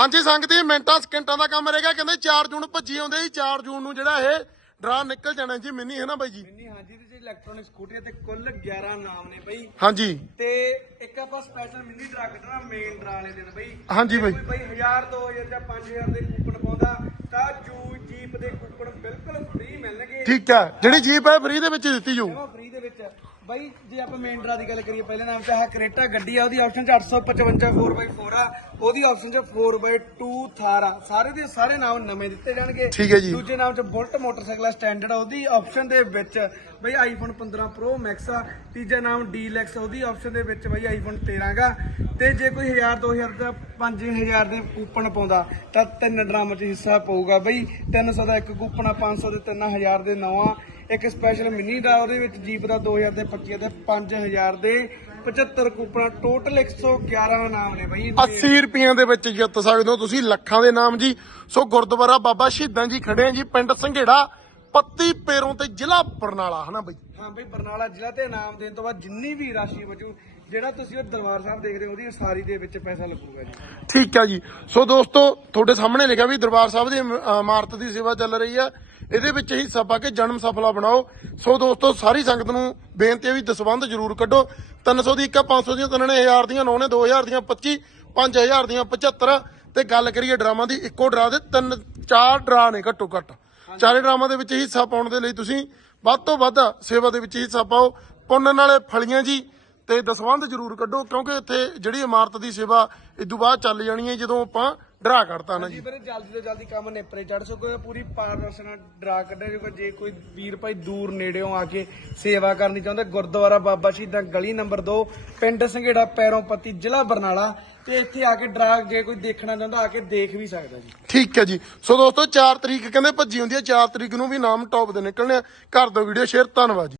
ਹਾਂਜੀ ਸੰਗਤ ਜੀ ਮਿੰਟਾਂ ਸਕਿੰਟਾਂ ਦਾ ਕੰਮ ਰਹੇਗਾ ਕਹਿੰਦੇ 4 ਜੂਨ ਭੱਜੀ ਆਉਂਦੇ ਜੀ 4 ਜੂਨ ਨੂੰ ਜਿਹੜਾ ਇਹ ਡਰਾ ਨਿਕਲ ਜਾਣਾ ਜੀ ਮਿੰਨੀ ਹੈ ਨਾ ਬਾਈ ਜੀ? ਨਹੀਂ ਹਾਂਜੀ ਤੇ ਇਲੈਕਟ੍ਰੋਨਿਕ ਸਕੂਟਰੀ ਤੇ ਕੁੱਲ 11 ਨਾਮ ਨੇ ਬਈ। ਹਾਂਜੀ। ਤੇ ਇੱਕ ਆਪਾਂ ਸਪੈਸ਼ਲ ਮਿੰਨੀ ਡਰਾ ਕੱਢਣਾ ਮੇਨ ਡਰਾ ਵਾਲੇ ਦਿਨ ਬਈ। ਹਾਂਜੀ ਬਾਈ। ਕੋਈ ਬਈ 1000 2000 ਜਾਂ 5000 ਦੇ ਕੂਪਨ ਪਾਉਂਦਾ ਤਾਂ ਜੂ ਜੀਪ ਦੇ ਕੂਪਨ ਬਿਲਕੁਲ ਫ੍ਰੀ ਮਿਲਣਗੇ। ਠੀਕ ਹੈ। ਜਿਹੜੀ ਜੀਪ ਹੈ ਫ੍ਰੀ ਦੇ ਵਿੱਚ ਦਿੱਤੀ ਵਿੱਚ ਬਾਈ ਜੇ ਆਪਾਂ ਮੇਨ ਡਰਾ ਦੀ ਗੱਲ ਕਰੀਏ ਪਹਿਲੇ ਨਾਮ ਤੇ ਆਹ ਕਰੇਟਾ ਗੱਡੀ ਆ ਉਹਦੀ ਆਪਸ਼ਨ ਚ 855 4x4 ਆ ਉਹਦੀ ਆਪਸ਼ਨ ਚ 4x2 ਥਾਰ ਆ। ਸਾਰੇ ਦੇ ਸਾਰੇ ਨਾਮ ਨਵੇਂ ਦਿੱਤੇ ਜਾਣਗੇ। ਠੀਕ ਹੈ ਜੀ। ਦੂਜੇ ਨਾਮ ਚ ਬੁਲਟ ਮੋਟਰਸਾਈਕਲ ਆ ਸਟੈਂਡਰਡ ਆ ਉਹਦੀ ਆਪਸ਼ਨ ਦੇ ਵਿੱਚ ਬਈ ਆਈਫੋਨ 15 ਪ੍ਰੋ ਮੈਕਸ ਆ ਤੀਜਾ ਨਾਮ ਡੀਲੈਕਸ ਉਹਦੀ ਆਪਸ਼ਨ ਦੇ ਵਿੱਚ ਬਈ ਆਈਫੋਨ 13 ਗਾ। ਤੇ ਜੇ ਕੋਈ 1000 2000 ਦਾ 5000 ਦੇ ਕੂਪਨ ਪਾਉਂਦਾ ਤਾਂ ਤਿੰਨ ਡਰਾਮ ਚ ਹਿੱਸਾ ਪਊਗਾ ਬਈ। 300 ਦਾ ਇੱਕ ਕੂਪਨ ਆ 500 ਦੇ 3000 ਦੇ ਨਵਾਂ ਇੱਕ ਸਪੈਸ਼ਲ ਮਿੰਨੀ ਦਾ ਉਹਦੇ ਵਿੱਚ ਜੀਪ ਦਾ 2000 ਦੇ 25 ਦੇ 5000 ਦੇ 75 ਕੂਪਨ ਟੋਟਲ 111 ਨਾਮ ਨੇ ਬਈ 80 ਰੁਪਈਆਂ ਦੇ ਵਿੱਚ ਜਿੱਤ ਸਕਦੇ ਹੋ ਤੁਸੀਂ ਲੱਖਾਂ ਦੇ ਨਾਮ ਜੀ। ਸੋ ਗੁਰਦੁਆਰਾ ਬਾਬਾ ਸ਼ਹੀਦਾਂ ਜੀ ਖੜੇ ਆ ਜੀ ਪਿੰਡ ਸੰਘੇੜਾ ਪੱਤੀ ਪੇਰੋਂ ਤੇ ਜ਼ਿਲ੍ਹਾ ਬਰਨਾਲਾ ਹਨਾ ਬਾਈ? ਹਾਂ ਬਈ ਬਰਨਾਲਾ ਜ਼ਿਲ੍ਹਾ ਤੇ ਨਾਮ ਦੇਣ ਤੋਂ ਬਾਅਦ ਜਿੰਨੀ ਵੀ ਰਾਸ਼ੀ ਬਚੂ ਜਿਹੜਾ ਤੁਸੀਂ ਉਹ ਦਰਬਾਰ ਸਾਹਿਬ ਦੇਖਦੇ ਹੋ ਉਹਦੀ ਸਾਰੀ ਦੇ ਵਿੱਚ ਪੈਸਾ ਲੱਗੂਗਾ ਜੀ। ਠੀਕ ਹੈ ਜੀ। ਸੋ ਦੋਸਤੋ ਤੁਹਾਡੇ ਸਾਹਮਣੇ ਲਿਖਿਆ ਵੀ ਦਰਬਾਰ ਸਾਹਿਬ ਦੀ ਇਮਾਰਤ ਦੀ ਸੇਵਾ ਚੱਲ ਰਹੀ ਹੈ ਇਹਦੇ ਵਿੱਚ ਹਿੱਸਾ ਪਾ ਕੇ ਜਨਮ ਸਫਲਾ ਬਣਾਓ। ਸੋ ਦੋਸਤੋ ਸਾਰੀ ਸੰਗਤ ਨੂੰ ਬੇਨਤੀ ਹੈ ਵੀ ਦਸਵੰਧ ਜ਼ਰੂਰ ਕੱਢੋ। 300 ਦੀ ਇੱਕ ਆ, 500 ਦੀਆਂ ਤਿੰਨ ਨੇ 1000 ਦੀਆਂ 9 ਨੇ 2000 ਦੀਆਂ 25 5000 ਦੀਆਂ 75 ਤੇ ਗੱਲ ਕਰੀਏ ਡਰਾਮਾ ਦੀ ਇੱਕੋ ਡਰਾ ਦੇ ਤਿੰਨ ਚਾਰ ਡਰਾ ਨੇ ਘੱਟੋ ਘੱਟ। ਚਾਰੇ ਡਰਾਮਾ ਦੇ ਵਿੱਚ ਹਿੱਸਾ ਪਾਉਣ ਦੇ ਲਈ ਤੁਸੀਂ ਵੱਧ ਤੋਂ ਵੱਧ ਸੇਵਾ ਦੇ ਵਿੱਚ ਹਿੱਸਾ ਪਾਓ। ਪੁੰਨ ਨਾਲੇ ਫਲੀਆਂ ਜੀ ਤੇ ਦਸਵੰਧ ਜ਼ਰੂਰ ਕੱਢੋ ਕਿਉਂਕਿ ਇੱਥੇ ਜਿਹੜੀ ਇਮਾਰਤ ਦੀ ਸੇਵਾ ਇਦੋਂ ਬਾਅਦ ਚੱਲ ਜਾਣੀ ਹੈ ਜਦੋਂ ਆਪਾਂ ਡਰਾ ਕਰਤਾ ਨਾ ਜੀ। ਵੀਰੇ ਜਲਦੀ ਤੋਂ ਜਲਦੀ ਕੰਮ ਨੇਪਰੇ ਚੜ ਸਕੋ ਪੂਰੀ ਪਾਰਦਰਸ਼ਨ ਨਾਲ ਡਰਾ ਕੱਢਿਆ ਜਾਊਗਾ ਜੇ ਕੋਈ ਵੀਰ ਭਾਈ ਦੂਰ ਨੇੜਿਓਂ ਆ ਕੇ ਸੇਵਾ ਕਰਨੀ ਚਾਹੁੰਦਾ ਗੁਰਦੁਆਰਾ ਬਾਬਾ ਸ਼ਹੀਦਾਂ ਗਲੀ ਨੰਬਰ 2 ਪਿੰਡ ਸੰਘੇੜਾ ਪੈਰੋਂ ਪੱਤੀ ਜ਼ਿਲ੍ਹਾ ਬਰਨਾਲਾ ਤੇ ਇੱਥੇ ਆ ਕੇ ਡਰਾ ਜੇ ਕੋਈ ਦੇਖਣਾ ਚਾਹੁੰਦਾ ਆ ਕੇ ਦੇਖ ਵੀ ਸਕਦਾ ਜੀ। ਠੀਕ ਹੈ ਜੀ। ਸੋ ਦੋਸਤੋ 4 ਤਰੀਕ ਕਹਿੰਦੇ ਭੱਜੀ ਹੁੰਦੀ ਹੈ 4 ਤਰੀਕ ਨੂੰ ਵੀ ਨਾਮ ਟੌਪ ਦੇ ਨਿਕਲਣੇ ਆ। ਕਰ ਦਿਓ ਵੀਡੀਓ ਸ਼ੇਅਰ ਧੰਨਵਾਦ